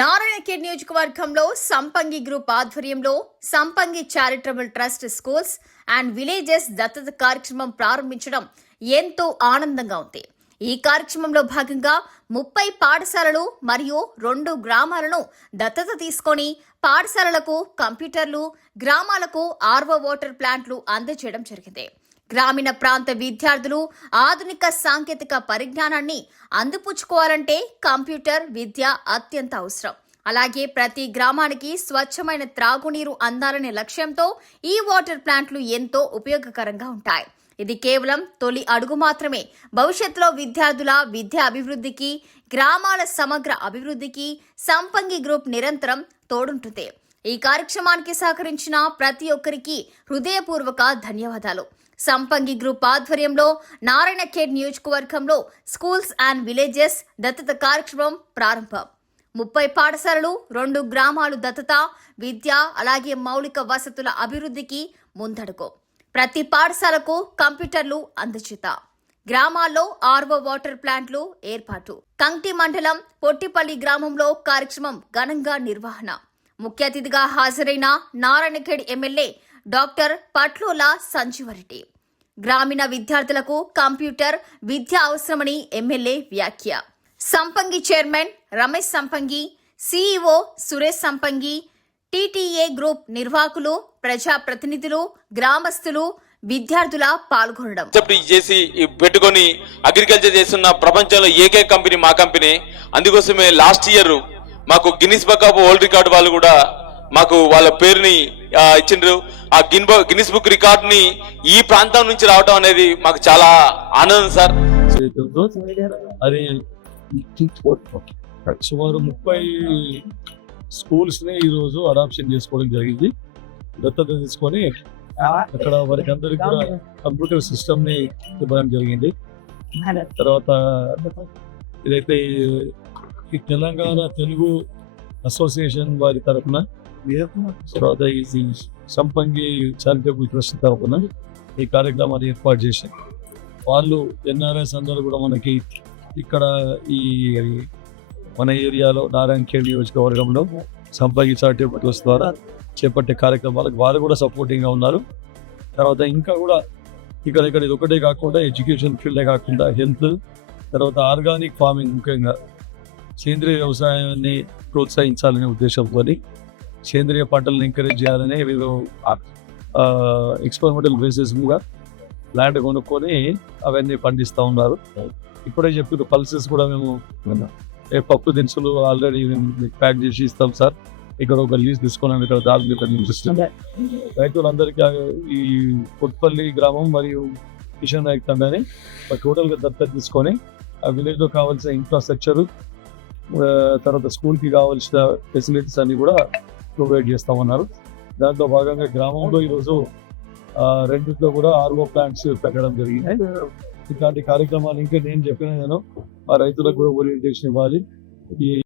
నారాయణఖేడ్ నియోజకవర్గంలో సంపంగి గ్రూప్ ఆధ్వర్యంలో సంపంగి charitable trust schools and villages దత్తత కార్యక్రమం ప్రారంభించడం ఎంతో ఆనందంగా ఉంది. ఈ కార్యక్రమంలో భాగంగా 30 పాఠశాలలు మరియు 2 గ్రామాలను దత్తత తీసుకొని పాఠశాలలకు కంప్యూటర్లు, గ్రామాలకు ఆర్వో వాటర్ ప్లాంట్లు అందజేయడం జరిగింది. గ్రామీణ ప్రాంత విద్యార్థులు ఆధునిక సాంకేతిక పరిజ్ఞానాన్ని అందిపుచ్చుకోవాలంటే కంప్యూటర్ విద్య అత్యంత అవసరం. అలాగే ప్రతి గ్రామానికి స్వచ్ఛమైన త్రాగునీరు అందాలనే లక్ష్యంతో ఈ వాటర్ ప్లాంట్లు ఎంతో ఉపయోగకరంగా ఉంటాయి. ఇది కేవలం తొలి అడుగు మాత్రమే. భవిష్యత్తులో విద్యార్థుల విద్యా అభివృద్ధికి, గ్రామాల సమగ్ర అభివృద్ధికి సంపంగి గ్రూప్ నిరంతరం తోడుంటుంది. ఈ కార్యక్రమానికి సహకరించిన ప్రతి ఒక్కరికి హృదయపూర్వక ధన్యవాదాలు. సంపంగి గ్రూప్ ఆధ్వర్యంలో నారాయణఖేడ్ నియోజకవర్గంలో స్కూల్స్ అండ్ విలేజెస్ దత్తత కార్యక్రమం ప్రారంభం. 30 పాఠశాలలు, 2 గ్రామాలు దత్తత, విద్య అలాగే మౌలిక వసతుల అభివృద్ధికి ముందడుగు. ప్రతి పాఠశాలకు కంప్యూటర్లు అందజేత. గ్రామాల్లో ఆర్వో వాటర్ ప్లాంట్లు ఏర్పాటు. కంటి మండలం పొట్టిపల్లి గ్రామంలో కార్యక్రమం ఘనంగా నిర్వహణ. ముఖ్య అతిథిగా హాజరైన నారాయణఖేడ్ ఎమ్మెల్యే డాక్టర్ పట్లోల సంజీవరెడ్డి. గ్రామీణ విద్యార్థులకు కంప్యూటర్ విద్య అవసరమని ఎమ్మెల్యే వ్యాఖ్య. సంపంగి చైర్మన్ రమేష్ సంపంగి, సిఇఓ సురేష్ సంపంగి, టీటీఏ గ్రూప్ నిర్వాహకులు, ప్రజాప్రతినిధులు, గ్రామస్తులు, విద్యార్థుల పాల్గొనడం చేసి పెట్టుకొని అగ్రికల్చర్ చేస్తున్న ప్రపంచంలో ఏకైక కంపెనీ మా కంపెనీ. అందుకోసమే లాస్ట్ ఇయర్ మాకు Guinness book of world record వాళ్ళు కూడా మాకు వాళ్ళ పేరుని ఇచ్చిండ్రు. ఆ గిన్నిస్ బుక్ రికార్డ్ ని ఈ ప్రాంతం నుంచి రావడం అనేది మాకు చాలా ఆనందం సార్. అది సుమారు 30 స్కూల్స్ ని ఈ రోజు అడాప్షన్ చేసుకోవడం జరిగింది. దత్తత తీసుకొని అక్కడ వారికి అందరికి కూడా కంప్యూటర్ సిస్టమ్ ని ఇవ్వడం జరిగింది. తర్వాత ఇదైతే ఈ తెలంగాణ తెలుగు అసోసియేషన్ వారి తరఫున, తర్వాత ఈ సంపంగి చారిటబుల్ ట్రస్ట్ తరఫున ఈ కార్యక్రమాన్ని ఏర్పాటు చేసి వాళ్ళు ఎన్ఆర్ఎస్ అందరూ కూడా మనకి ఇక్కడ ఈ మన ఏరియాలో నారాయణఖేడ్ నియోజకవర్గంలో సంపంగి చారిటబుల్ ట్రస్ట్ ద్వారా చేపట్టే కార్యక్రమాలకు వారు కూడా సపోర్టింగ్గా ఉన్నారు. తర్వాత ఇంకా కూడా ఇక్కడ ఇది ఒకటే కాకుండా ఎడ్యుకేషన్ ఫీల్డే కాకుండా హెల్త్, తర్వాత ఆర్గానిక్ ఫార్మింగ్, ముఖ్యంగా సేంద్రియ వ్యవసాయాన్ని ప్రోత్సహించాలనే ఉద్దేశంతో సేంద్రియ పంటలను ఎంకరేజ్ చేయాలని వీళ్ళు ఎక్స్పెరిమెంటల్ బేసిస్ మీద ల్యాండ్ కొనుక్కొని అవన్నీ పండిస్తూ ఉన్నారు. ఇప్పుడే చెప్పిన పల్సెస్ కూడా మేము పప్పు దినుసులు ఆల్రెడీ ప్యాక్ చేసి ఇస్తాం సార్. ఇక్కడ ఒక లీజ్ తీసుకున్నాను. ఇక్కడ దాని రైతులందరికీ ఈ పొట్టిపల్లి గ్రామం మరియు కిషన్ నాయక్ తండాని టోటల్గా దత్తత తీసుకొని ఆ విలేజ్లో కావాల్సిన ఇన్ఫ్రాస్ట్రక్చర్, తర్వాత స్కూల్కి కావాల్సిన ఫెసిలిటీస్ అన్ని కూడా ప్రొవైడ్ చేస్తామన్నారు. దాంట్లో భాగంగా గ్రామంలో ఈరోజు రెండిట్లో కూడా ఆర్వో ప్లాంట్స్ పెట్టడం జరిగింది. ఇట్లాంటి కార్యక్రమాలు ఇంకా నేను చెప్పిన ఆ రైతులకు కూడా ఓరియంటేషన్ ఇవ్వాలి. ఈ